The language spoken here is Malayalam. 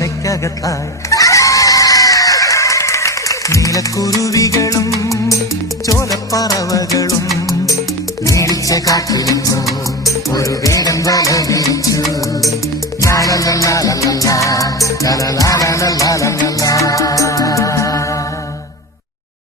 വലയ്ക്കകത്തായി നീലക്കുരുവികളും ചോലപ്പറവകളും നീടിച്ച കാറ്റിരുന്നു ഒരു വേഗം വല വിരിച്ചു. ലാ ലാ ലാ ലാ ലാ ലാ ലാ ലാ ലാ ലാ ലാ ലാ.